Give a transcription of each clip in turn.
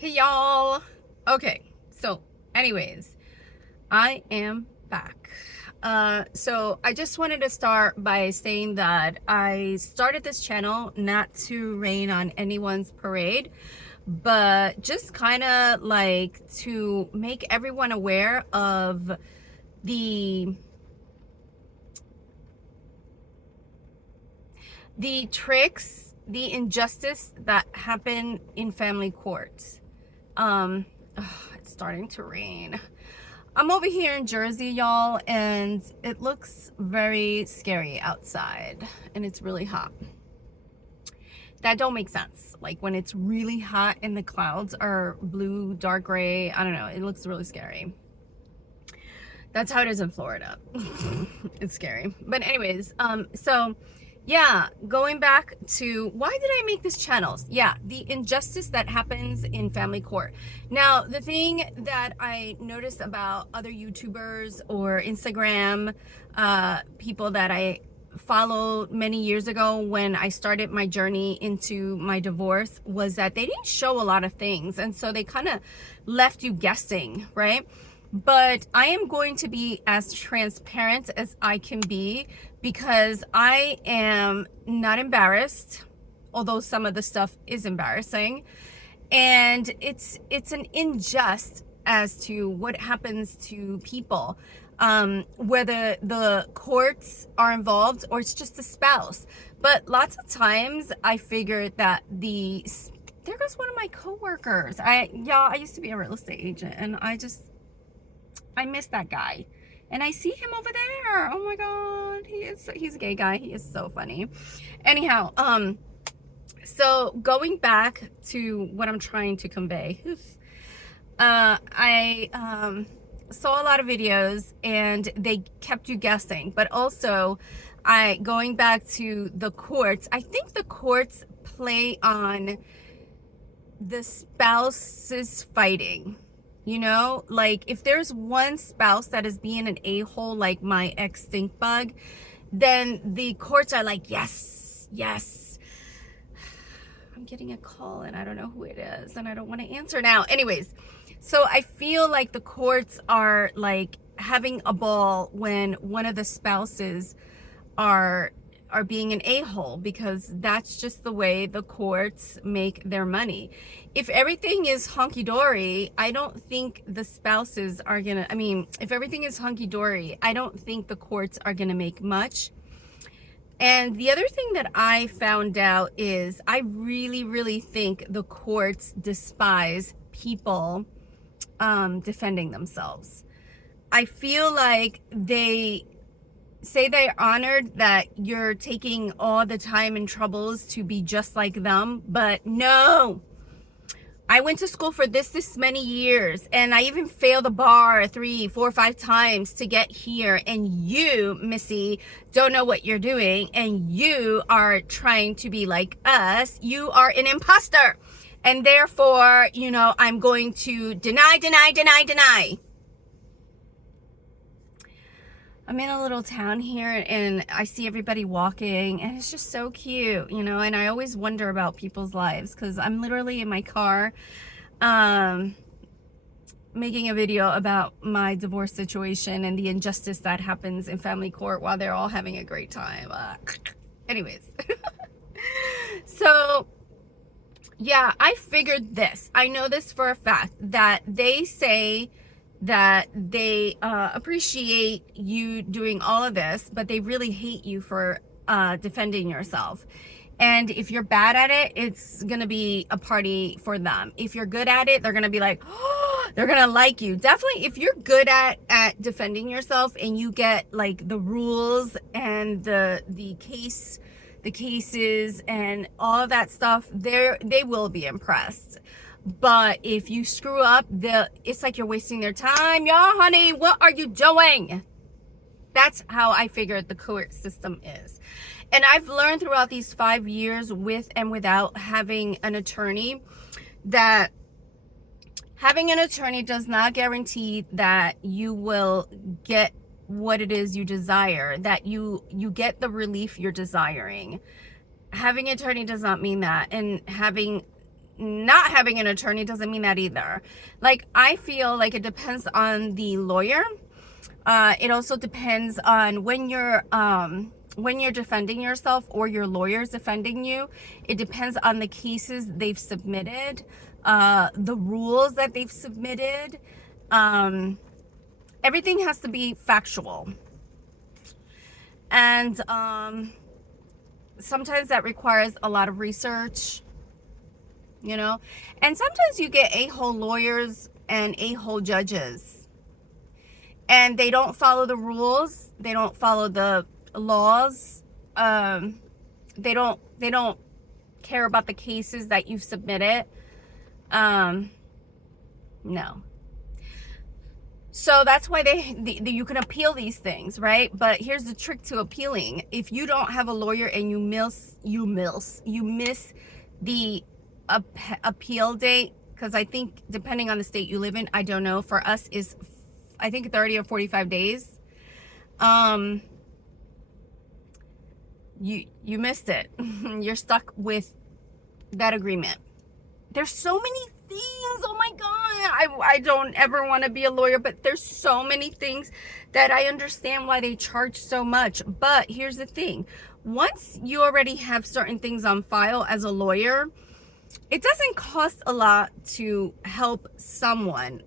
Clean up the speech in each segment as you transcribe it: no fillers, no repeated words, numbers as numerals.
Hey y'all. Okay, so anyways, I am back. So I just wanted to start by saying that I started this channel not to rain on anyone's parade, but just kind of like to make everyone aware of the tricks, the injustice that happen in family courts. It's starting to rain. I'm over here in Jersey, y'all, and it looks very scary outside, and it's really hot. That don't make sense. Like when it's really hot and the clouds are blue, dark gray, I don't know, it looks really scary. That's how it is in Florida. It's scary. But anyways, so yeah, going back to why did I make this channel? Yeah, the injustice that happens in family court. Now, the thing that I noticed about other YouTubers or Instagram people that I followed many years ago when I started my journey into my divorce was that they didn't show a lot of things. And so they kind of left you guessing, right? But I am going to be as transparent as I can be because I am not embarrassed, although some of the stuff is embarrassing. And it's an injustice as to what happens to people, whether the courts are involved or it's just a spouse. But lots of times I figured that there goes one of my coworkers. I used to be a real estate agent, and I miss that guy. And I see him over there. Oh my God. He's a gay guy. He is so funny. Anyhow, so going back to what I'm trying to convey, I saw a lot of videos and they kept you guessing, but also going back to the courts, I think the courts play on the spouses fighting. You know, like if there's one spouse that is being an a-hole like my ex stink bug, then the courts are like, yes, yes. I'm getting a call and I don't know who it is and I don't want to answer now. Anyways, so I feel like the courts are like having a ball when one of the spouses are being an a-hole, because that's just the way the courts make their money. If everything is hunky-dory, I don't think the spouses are gonna, if everything is hunky-dory, I don't think the courts are gonna make much. And the other thing that I found out is I really, really think the courts despise people defending themselves. I feel like they say they're honored that you're taking all the time and troubles to be just like them, but no. I went to school for this many years, and I even failed the bar 3, 4, 5 times to get here, and you, Missy, don't know what you're doing, and you are trying to be like us. You are an imposter, and therefore, I'm going to deny. I'm in a little town here and I see everybody walking and it's just so cute, and I always wonder about people's lives because I'm literally in my car making a video about my divorce situation and the injustice that happens in family court while they're all having a great time. Anyways, so yeah, I figured this. I know this for a fact that they say that they appreciate you doing all of this, but they really hate you for defending yourself. And if you're bad at it, it's gonna be a party for them. If you're good at it, they're gonna be like, oh, they're gonna like you. Definitely, if you're good at defending yourself and you get like the rules and the cases and all of that stuff, they will be impressed. But if you screw up, it's like you're wasting their time. Y'all, honey, what are you doing? That's how I figured the court system is. And I've learned throughout these 5 years with and without having an attorney that having an attorney does not guarantee that you will get what it is you desire, that you get the relief you're desiring. Having an attorney does not mean that. And having not having an attorney doesn't mean that either. Like, I feel like it depends on the lawyer. It also depends on when you're defending yourself or your lawyer's defending you. It depends on the cases they've submitted, the rules that they've submitted. Everything has to be factual. And sometimes that requires a lot of research, you know. And sometimes you get a-hole lawyers and a-hole judges. And they don't follow the rules. They don't follow the laws. They don't care about the cases that you've submitted. No. So that's why you can appeal these things, right? But here's the trick to appealing. If you don't have a lawyer and you miss the appeal date, because I think depending on the state you live in, I don't know, for us is I think 30 or 45 days. You missed it. You're stuck with that agreement. There's so many things. Oh my God. I don't ever want to be a lawyer, but there's so many things that I understand why they charge so much. But here's the thing. Once you already have certain things on file as a lawyer, it doesn't cost a lot to help someone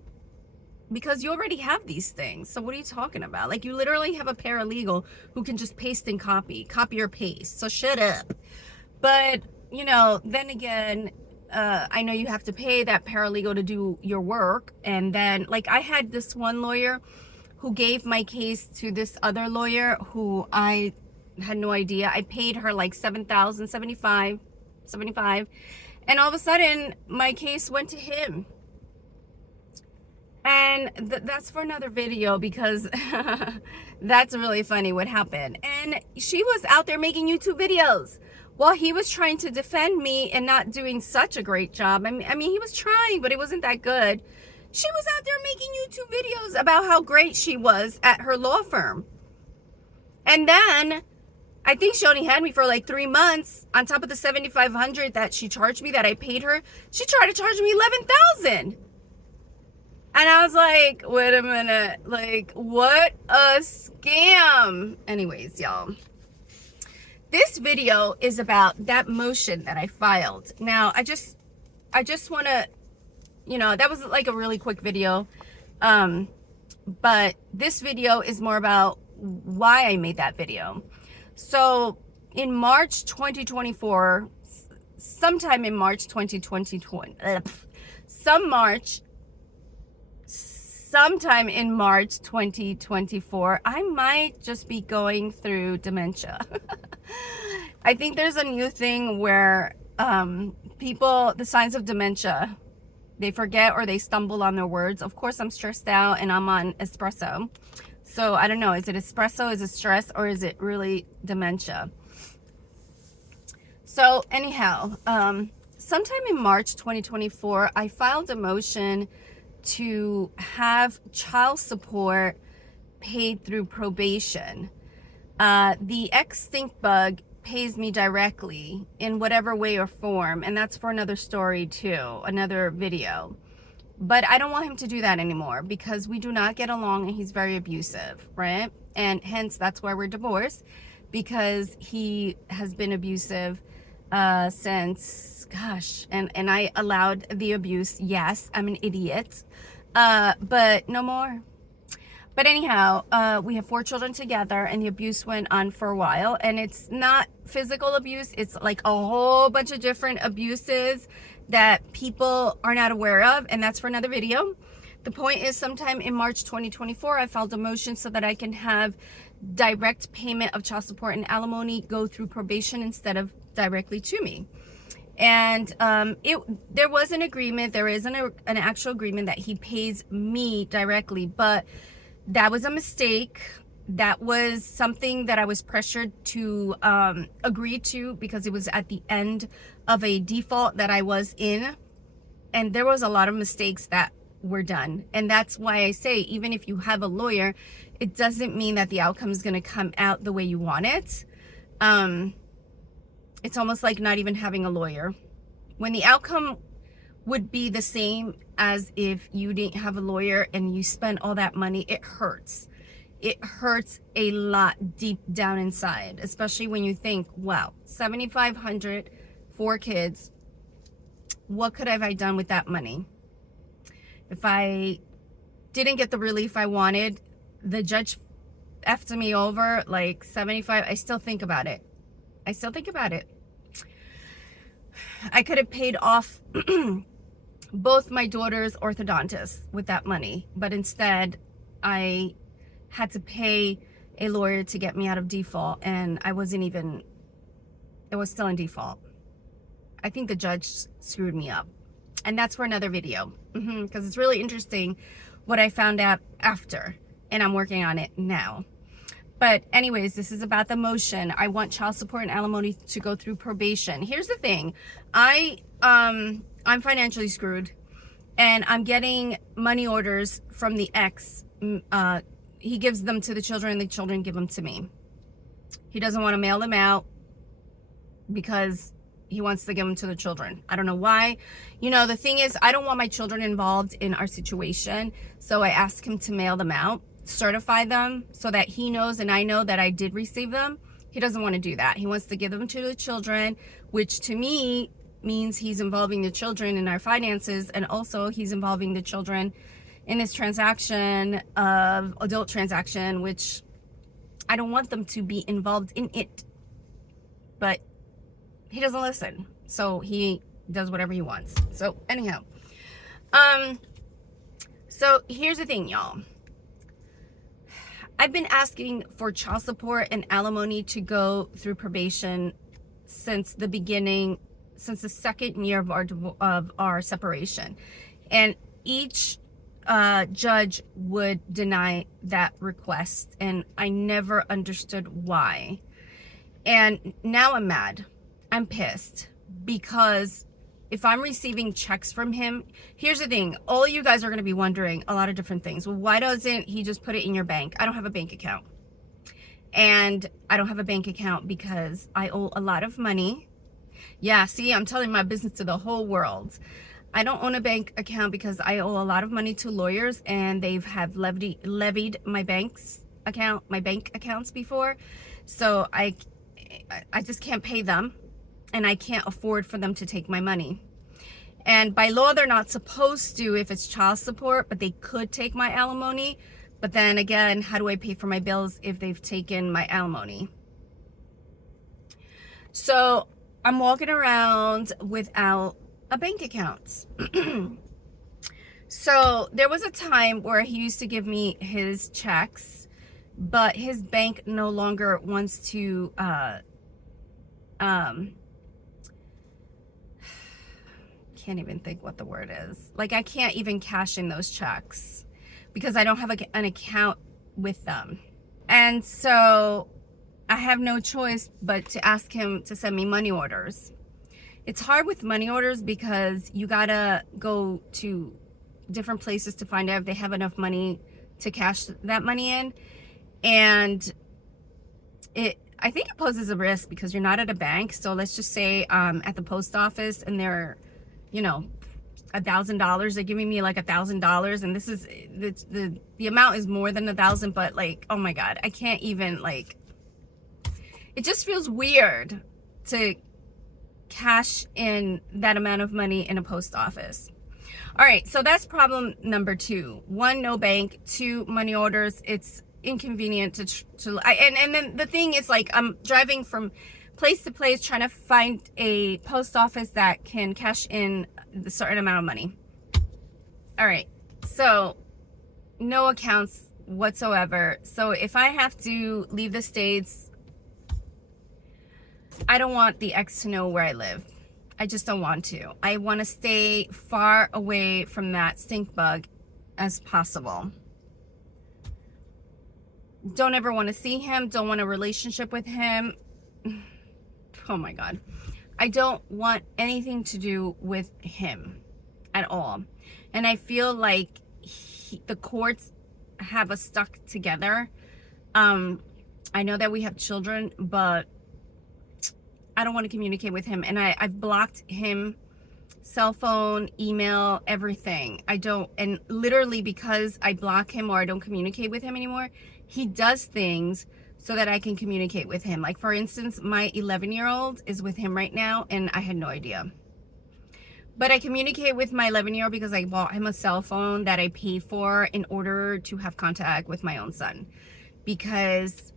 because you already have these things. So what are you talking about? Like, you literally have a paralegal who can just paste and copy or paste. So shut up. But, you know, then again, I know you have to pay that paralegal to do your work. And then, like, I had this one lawyer who gave my case to this other lawyer who I had no idea. I paid her like $7,075. And all of a sudden, my case went to him. And that's for another video because that's really funny what happened. And she was out there making YouTube videos while he was trying to defend me and not doing such a great job. I mean, he was trying, but it wasn't that good. She was out there making YouTube videos about how great she was at her law firm. And then I think she only had me for like 3 months on top of the $7,500 that she charged me, that I paid her. She tried to charge me $11,000. And I was like, wait a minute, like, what a scam. Anyways, y'all, this video is about that motion that I filed. Now, I just want to, you know, that was like a really quick video. But this video is more about why I made that video. So in March 2024, sometime in March 2024, I might just be going through dementia. I think there's a new thing where people, the signs of dementia, they forget or they stumble on their words. Of course, I'm stressed out and I'm on espresso. So I don't know, is it espresso, is it stress, or is it really dementia? So anyhow, sometime in March 2024, I filed a motion to have child support paid through probation. The ex-stink bug pays me directly in whatever way or form, and that's for another story too, another video. But I don't want him to do that anymore because we do not get along and he's very abusive, right? And hence that's why we're divorced, because he has been abusive since, gosh, and I allowed the abuse. Yes, I'm an idiot, but no more. But anyhow, we have 4 children together and the abuse went on for a while, and it's not physical abuse. It's like a whole bunch of different abuses that people are not aware of, and that's for another video. The point is, sometime in March 2024, I filed a motion so that I can have direct payment of child support and alimony go through probation instead of directly to me. And there was an agreement, there is an actual agreement that he pays me directly, but that was a mistake. That was something that I was pressured to agree to because it was at the end of a default that I was in, and there was a lot of mistakes that were done. And that's why I say, even if you have a lawyer, it doesn't mean that the outcome is going to come out the way you want it. It's almost like not even having a lawyer. When the outcome would be the same as if you didn't have a lawyer and you spent all that money. It hurts. It hurts a lot deep down inside, especially when you think, wow, $7,500, 4 kids. What could have I done with that money? If I didn't get the relief I wanted, the judge effed me over like 75. I still think about it. I still think about it. I could have paid off both my daughter's orthodontists with that money, but instead I had to pay a lawyer to get me out of default, and it was still in default. I think the judge screwed me up, and that's for another video, because it's really interesting what I found out after, and I'm working on it now. But anyways, this is about the motion. I want child support and alimony to go through probation. Here's the thing. I'm financially screwed, and I'm getting money orders from the ex. He gives them to the children, the children give them to me. He doesn't want to mail them out because he wants to give them to the children. I don't know why. You know, the thing is, I don't want my children involved in our situation, so I asked him to mail them out, certify them, so that he knows and I know that I did receive them. He doesn't want to do that. He wants to give them to the children, which to me means he's involving the children in our finances, and also he's involving the children in this transaction of adult transaction, which I don't want them to be involved in it. But he doesn't listen, so he does whatever he wants. So anyhow, so here's the thing, y'all. I've been asking for child support and alimony to go through probation since the beginning, since the second year of our separation, and each judge would deny that request, and I never understood why. And now I'm mad. I'm pissed, because if I'm receiving checks from him, here's the thing. All you guys are going to be wondering a lot of different things. Well, why doesn't he just put it in your bank? I don't have a bank account. And I don't have a bank account because I owe a lot of money. Yeah, see, I'm telling my business to the whole world. I don't own a bank account because I owe a lot of money to lawyers, and they've have levied my bank accounts before. So I just can't pay them, and I can't afford for them to take my money. And by law, they're not supposed to if it's child support, but they could take my alimony. But then again, how do I pay for my bills if they've taken my alimony? So I'm walking around without a bank account. So there was a time where he used to give me his checks, but his bank no longer wants to can't even think what the word is. Like, I can't even cash in those checks because I don't have an account with them. And so I have no choice but to ask him to send me money orders. It's hard with money orders because you gotta go to different places to find out if they have enough money to cash that money in. And I think it poses a risk because you're not at a bank. So let's just say at the post office, and they're, you know, $1,000. They're giving me like $1,000, and this is the amount is more than 1,000, but like, oh my God, I can't even, like, it just feels weird to cash in that amount of money in a post office. All right, so that's problem number 2. 1, no bank. 2, money orders. It's inconvenient and then the thing is, like, I'm driving from place to place trying to find a post office that can cash in a certain amount of money. All right, so no accounts whatsoever. So if I have to leave the States, I don't want the ex to know where I live. I just don't want to. I want to stay far away from that stink bug as possible. Don't ever want to see him. Don't want a relationship with him. Oh my God. I don't want anything to do with him at all. And I feel like the courts have us stuck together. I know that we have children, but I don't want to communicate with him. And I've blocked him cell phone, email, everything. I don't, and literally because I block him or I don't communicate with him anymore, he does things so that I can communicate with him. Like, for instance, my 11-year-old is with him right now, and I had no idea. But I communicate with my 11-year-old because I bought him a cell phone that I paid for in order to have contact with my own son. Because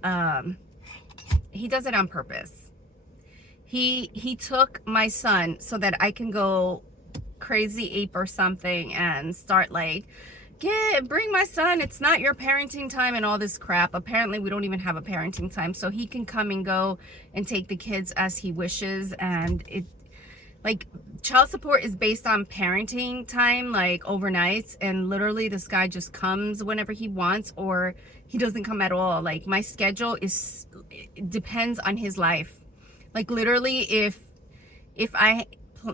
he does it on purpose. He took my son so that I can go crazy ape or something and start like, bring my son, it's not your parenting time and all this crap. Apparently we don't even have a parenting time, so he can come and go and take the kids as he wishes. And it, like, child support is based on parenting time, like overnights, and literally this guy just comes whenever he wants, or he doesn't come at all. Like, my schedule it depends on his life. Like, literally, if I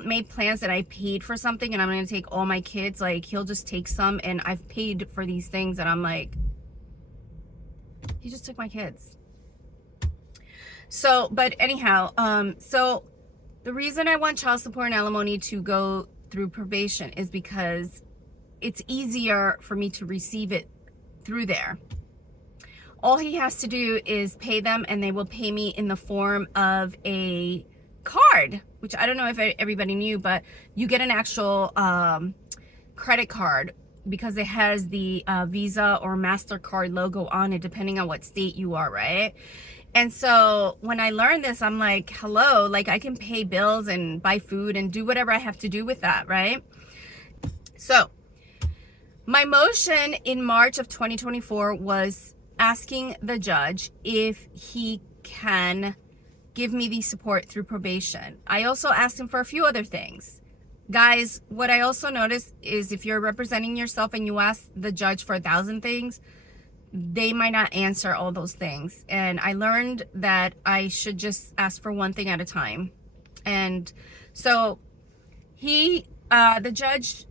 made plans that I paid for something and I'm going to take all my kids, like, he'll just take some, and I've paid for these things and I'm like, he just took my kids. So, but anyhow, so the reason I want child support and alimony to go through probation is because it's easier for me to receive it through there. All he has to do is pay them, and they will pay me in the form of a card, which I don't know if everybody knew, but you get an actual credit card because it has the Visa or MasterCard logo on it, depending on what state you are, right? And so when I learned this, I'm like, hello, like, I can pay bills and buy food and do whatever I have to do with that, right? So my motion in March of 2024 was asking the judge if he can give me the support through probation. I also asked him for a few other things. Guys, what I also noticed is if you're representing yourself and you ask the judge for 1,000 things, they might not answer all those things. And I learned that I should just ask for one thing at a time. And so the judge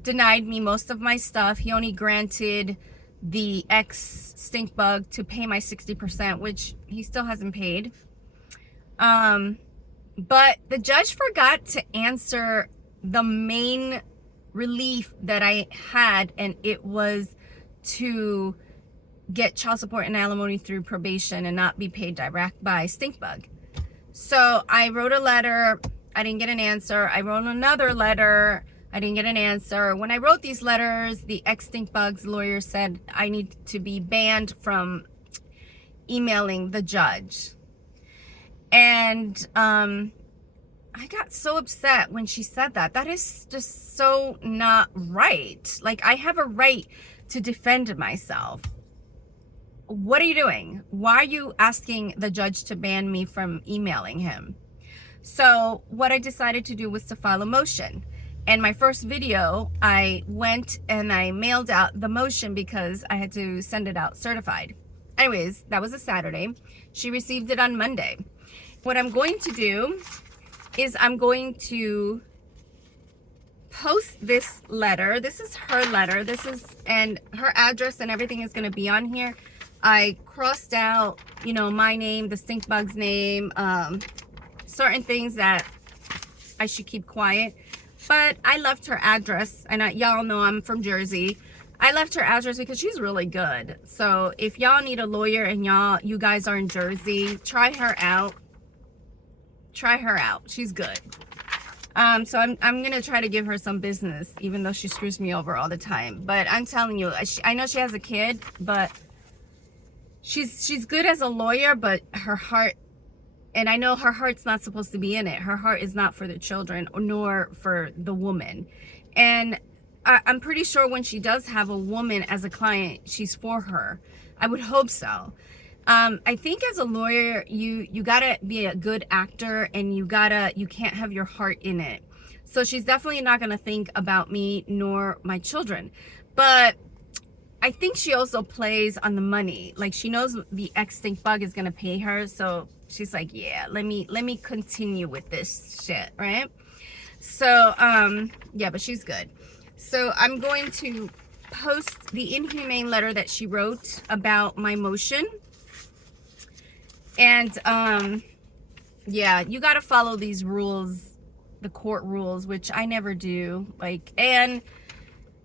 denied me most of my stuff. He only granted the ex stink bug to pay my 60%, which he still hasn't paid. But the judge forgot to answer the main relief that I had, and it was to get child support and alimony through probation and not be paid direct by stink bug. So I wrote a letter, I didn't get an answer. I wrote another letter, I didn't get an answer. When I wrote these letters, the ex stink bug's lawyer said I need to be banned from emailing the judge. And I got so upset when she said that. That is just so not right. Like, I have a right to defend myself. What are you doing? Why are you asking the judge to ban me from emailing him? So what I decided to do was to file a motion. And my first video, I went and I mailed out the motion because I had to send it out certified. Anyways, that was a Saturday. She received it on Monday. What I'm going to do is I'm going to post this letter. This is her letter. And her address and everything is going to be on here. I crossed out, you know, my name, the stink bug's name, certain things that I should keep quiet. But I left her address, and y'all know I'm from Jersey. I left her address because she's really good. So if y'all need a lawyer and you guys are in Jersey, try her out. Try her out. She's good. So I'm gonna try to give her some business, even though she screws me over all the time. But I'm telling you, I know she has a kid, but she's good as a lawyer, but her heart, and I know her heart's not supposed to be in it. Her heart is not for the children, nor for the woman. And I'm pretty sure when she does have a woman as a client, she's for her. I would hope so. I think as a lawyer, you gotta be a good actor, and you can't have your heart in it. So she's definitely not gonna think about me nor my children. But I think she also plays on the money. Like, she knows the ex stink bug is gonna pay her, so she's like, yeah, let me continue with this shit, right? So yeah, but she's good. So I'm going to post the inhumane letter that she wrote about my motion. And yeah, you got to follow these rules the court rules, which I never do. Like, and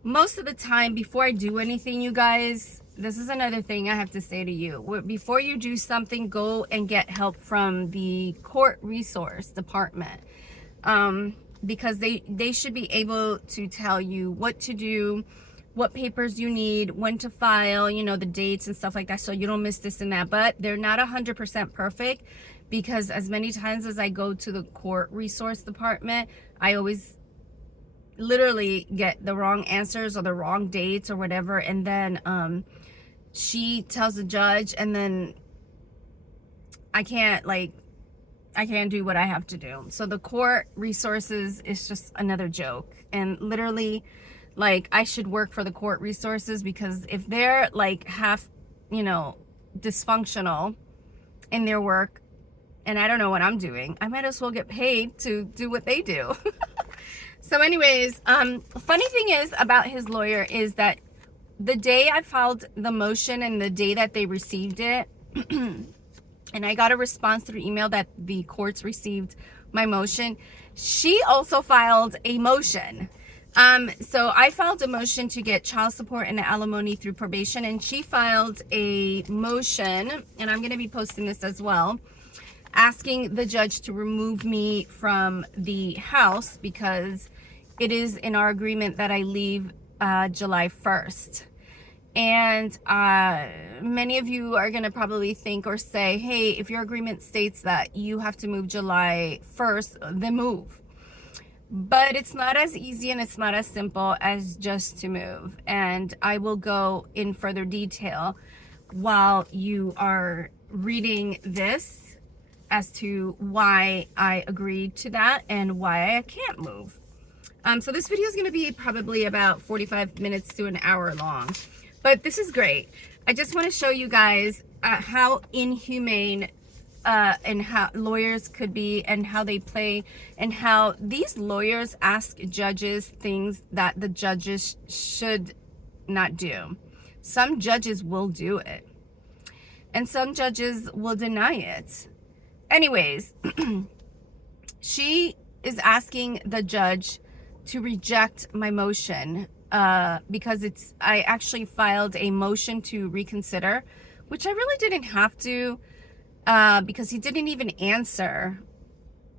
most of the time before I do anything, you guys, this is another thing I have to say to you. Before you do something, go and get help from the court resource department. Because they should be able to tell you what to do, what papers you need, when to file, you know, the dates and stuff like that, so you don't miss this and that. But they're not 100% perfect, because as many times as I go to the court resource department, I always literally get the wrong answers or the wrong dates or whatever, and then she tells the judge, and then I can't do what I have to do. So the court resources is just another joke. And literally, like, I should work for the court resources, because if they're like half, you know, dysfunctional in their work, and I don't know what I'm doing, I might as well get paid to do what they do. So anyways, funny thing is about his lawyer is that the day I filed the motion and the day that they received it, and I got a response through email that the courts received my motion, she also filed a motion. So I filed a motion to get child support and alimony through probation, and she filed a motion, and I'm going to be posting this as well, asking the judge to remove me from the house because it is in our agreement that I leave July 1st. And many of you are going to probably think or say, hey, if your agreement states that you have to move July 1st, then move. But it's not as easy and it's not as simple as just to move. And I will go in further detail while you are reading this as to why I agreed to that and why I can't move. So this video is going to be probably about 45 minutes to an hour long. But this is great. I just want to show you guys how inhumane and how lawyers could be, and how they play, and how these lawyers ask judges things that the judges should not do. Some judges will do it, and some judges will deny it. Anyways, she is asking the judge to reject my motion because I actually filed a motion to reconsider, which I really didn't have to, because he didn't even answer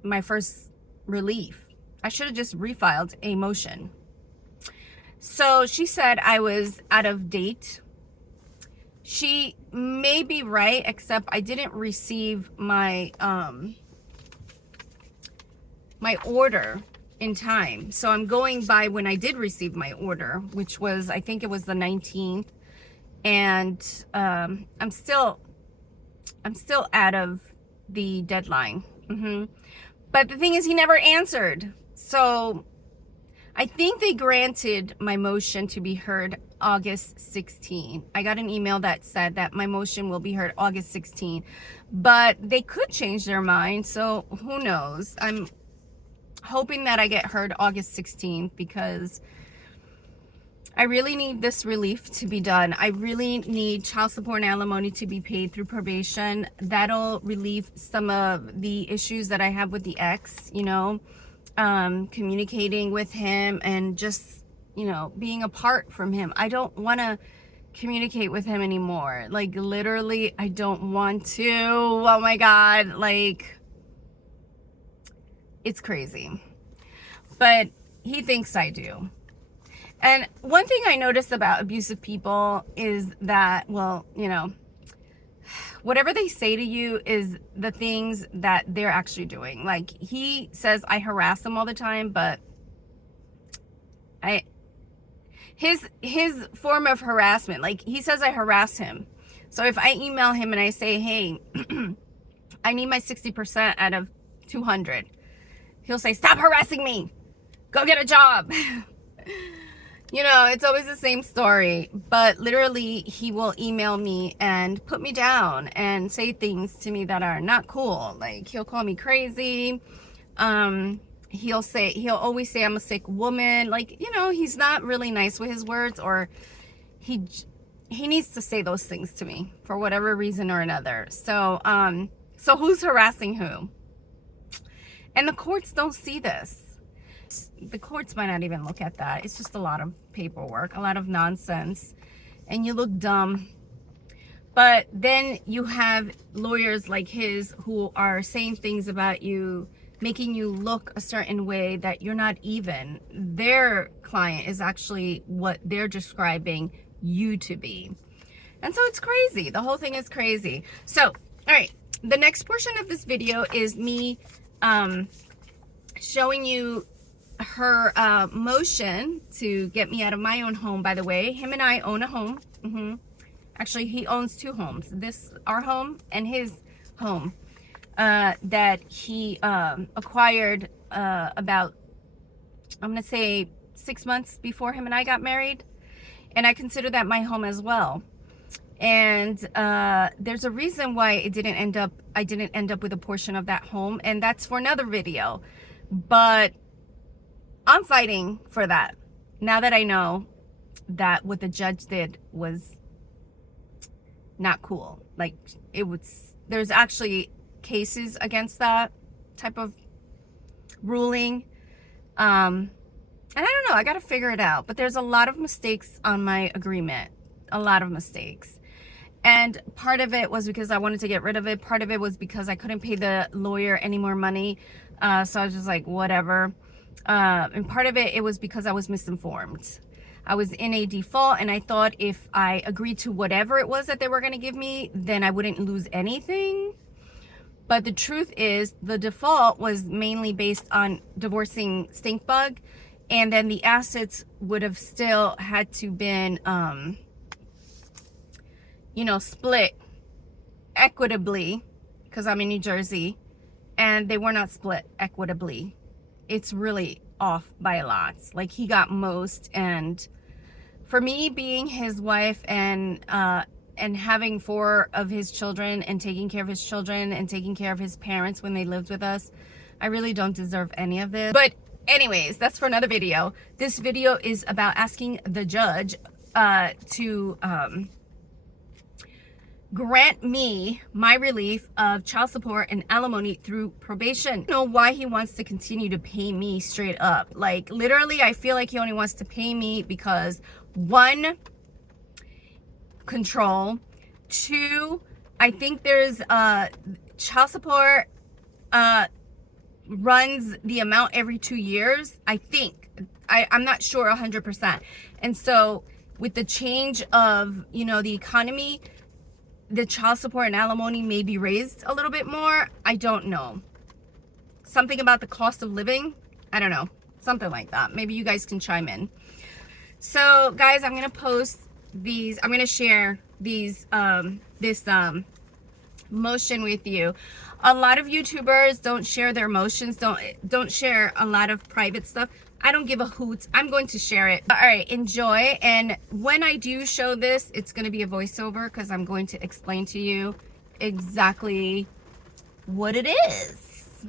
my first relief. I should have just refiled a motion. So she said I was out of date. She may be right, except I didn't receive my my order in time. So I'm going by when I did receive my order, which was, I think it was the 19th. And I'm still out of the deadline. But the thing is, he never answered. So I think they granted my motion to be heard August 16. I got an email that said that my motion will be heard August 16, but they could change their mind. So who knows? I'm hoping that I get heard August 16th, because I really need this relief to be done. I really need child support and alimony to be paid through probation. That'll relieve some of the issues that I have with the ex, you know, communicating with him and just, you know, being apart from him. I don't want to communicate with him anymore. Like, literally, I don't want to. Oh my God. Like, it's crazy. But he thinks I do. And one thing I noticed about abusive people is that, well, you know, whatever they say to you is the things that they're actually doing. Like, he says I harass him all the time, but his form of harassment, like, he says I harass him. So if I email him and I say, hey, I need my 60% out of 200, he'll say, stop harassing me. Go get a job. You know, it's always the same story. But literally, he will email me and put me down and say things to me that are not cool. Like, he'll call me crazy. He'll always say I'm a sick woman. Like, you know, he's not really nice with his words, or he needs to say those things to me for whatever reason or another. So who's harassing who? And the courts don't see this. The courts might not even look at that. It's just a lot of paperwork, a lot of nonsense, and you look dumb. But then you have lawyers like his who are saying things about you, making you look a certain way that you're not even. Their client is actually what they're describing you to be. And so it's crazy. The whole thing is crazy. So, all right. The next portion of this video is me showing you her motion to get me out of my own home. By the way, him and I own a home. Actually, he owns two homes. This, our home, and his home that he acquired about, I'm going to say 6 months before him and I got married. And I consider that my home as well. And there's a reason why I didn't end up with a portion of that home, and that's for another video. But I'm fighting for that now that I know that what the judge did was not cool. Like, there's actually cases against that type of ruling. And I don't know, I got to figure it out. But there's a lot of mistakes on my agreement, a lot of mistakes. And part of it was because I wanted to get rid of it. Part of it was because I couldn't pay the lawyer any more money. So I was just like, whatever. And part of it was because I was misinformed. I was in a default, and I thought if I agreed to whatever it was that they were going to give me, then I wouldn't lose anything. But the truth is, the default was mainly based on divorcing Stinkbug, and then the assets would have still had to been, split equitably, because I'm in New Jersey, and they were not split equitably. It's really off by a lot. Like, he got most, and for me being his wife and having 4 of his children and taking care of his children and taking care of his parents when they lived with us, I really don't deserve any of this. But anyways, that's for another video. This video is about asking the judge to grant me my relief of child support and alimony through probation. I don't know why he wants to continue to pay me straight up. Like, literally, I feel like he only wants to pay me because, 1, control, 2, I think there's child support runs the amount every 2 years. I think. I'm not sure 100%. And so with the change of, the economy, the child support and alimony may be raised a little bit more. I don't know. Something about the cost of living. I don't know. Something like that. Maybe you guys can chime in. So, guys, I'm going to post these. I'm going to share these, this motion with you. A lot of YouTubers don't share their motions. Don't share a lot of private stuff. I don't give a hoot. I'm going to share it. All right, enjoy. And when I do show this, it's going to be a voiceover because I'm going to explain to you exactly what it is.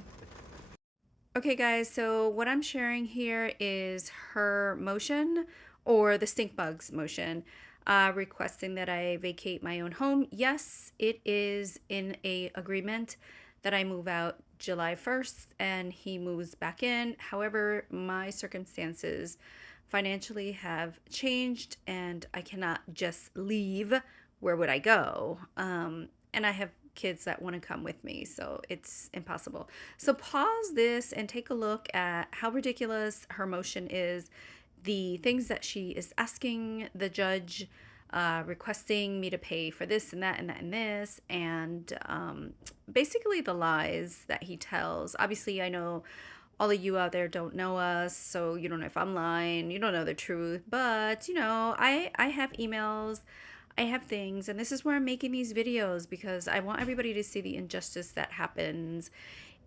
Okay, guys, so what I'm sharing here is her motion, or the Stinkbug's motion, requesting that I vacate my own home. Yes, it is in a agreement that I move out July 1st and he moves back in. However, my circumstances financially have changed and I cannot just leave. Where would I go? And I have kids that want to come with me, so it's impossible. So pause this and take a look at how ridiculous her motion is, the things that she is asking the judge, requesting me to pay for this and that and that and this, and basically the lies that he tells. Obviously, I know all of you out there don't know us, so you don't know if I'm lying, you don't know the truth, but I have emails, I have things, and this is where I'm making these videos because I want everybody to see the injustice that happens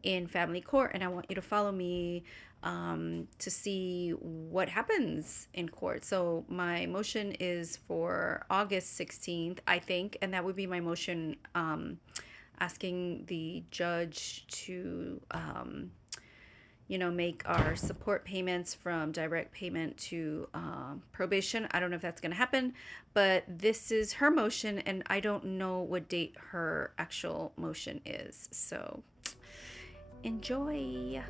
in family court, and I want you to follow me to see what happens in court. So my motion is for August 16th, I think, and that would be my motion asking the judge to make our support payments from direct payment to probation. I don't know if that's going to happen, but this is her motion, and I don't know what date her actual motion is. So enjoy.